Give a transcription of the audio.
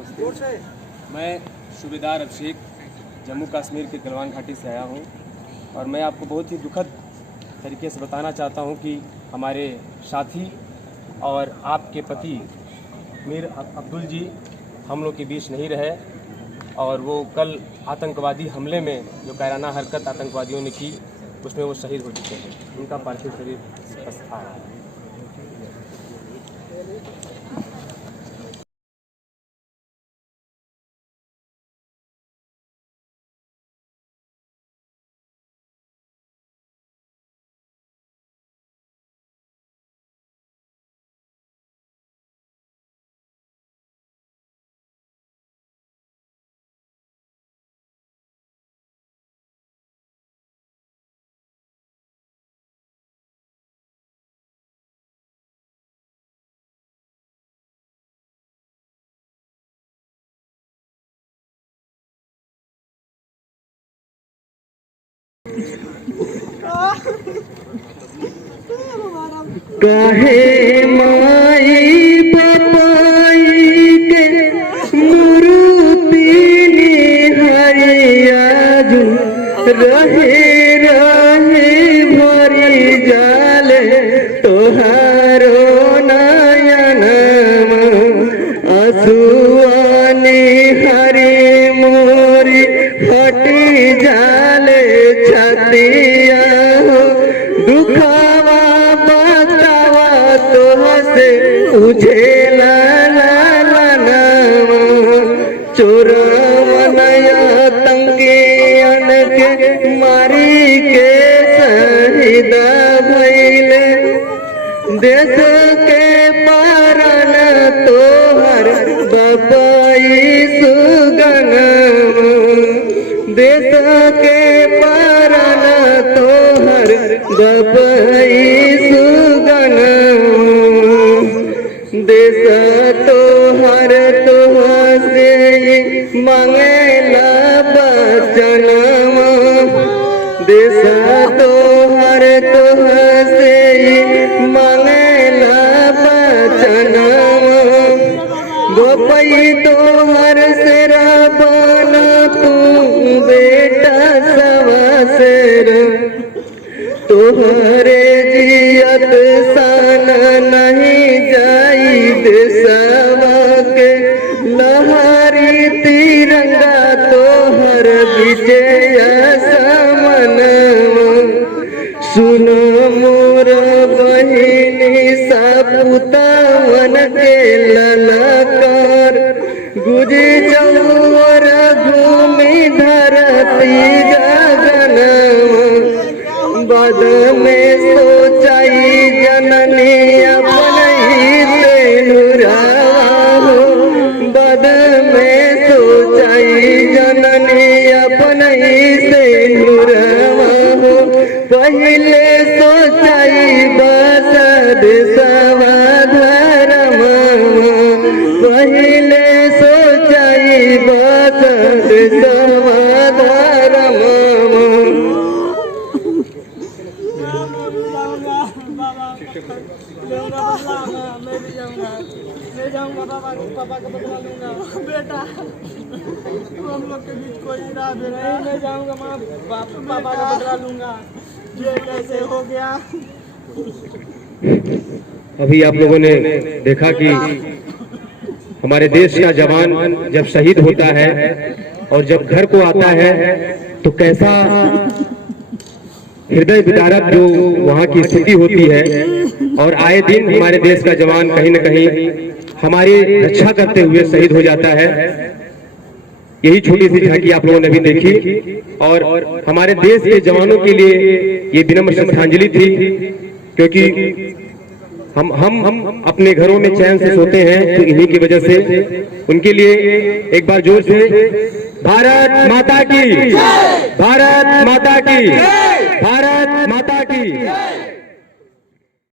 नमस्ते। मैं सूबेदार अभिषेक जम्मू कश्मीर के गलवान घाटी से आया हूँ और मैं आपको बहुत ही दुखद तरीके से बताना चाहता हूँ कि हमारे साथी और आपके पति मीर अब्दुल जी हम लोग के बीच नहीं रहे और वो कल आतंकवादी हमले में जो कायराना हरकत आतंकवादियों ने की उसमें वो शहीद हो चुके हैं। उनका पार्थिव शरीर बस आ रहा है। काहे माई पपाई के मूर्ति निहारिया जो रहे रहे भरी जाले तोहारो नयनमा असुआ निहारी मोरी हटी जाले छतिया दुखावा तुझे लाना चोरवनया तंगियन के मारी के शहीद भइले देश के पारन तोहर बपाई सुगन देश के पारन तोहर बपाई सुगन देश तोहर तोहसे मंगेला बचनमा देश तोहर तोहसे मंगेला बचनमा गोपई तोहर सेरा बना तू बेटा सवासेर तोहरे जियत सान नहीं जाई देशवा के लहरी तिरंगा तोहर विजय समन सुन मोर बहिनी सपुतवन के ललकार गुजी चौर घूमि धरती गगन बद में सोचाई जननी अपनी तेनुरावा बद में सोचाई जननी अपनी तेनुरावा पहले सोचाई बस देशवा धर्म पहले सोचाई बस देशवा धर्म मैं जाऊंगा पापा का बदला लूंगा बेटा हम लोग के बीच कोई रहा नहीं मैं जाऊंगा पापा का बदला लूंगा ये कैसे हो गया। अभी आप लोगों ने देखा कि हमारे देश का जवान जब शहीद होता है और जब घर को आता है तो कैसा हृदय विदारक जो वहाँ की स्थिति होती है और आए दिन हमारे देश का जवान कहीं न कहीं हमारी रक्षा करते हुए शहीद हो जाता है। यही छोटी सी झांकी आप लोगों ने भी देखी और हमारे देश के जवानों के लिए ये विनम्र श्रद्धांजलि थी क्योंकि हम अपने घरों में चैन से सोते हैं तो इन्हीं की वजह से उनके लिए एक बार जोर से भारत माता की भारत माता की भारत माता की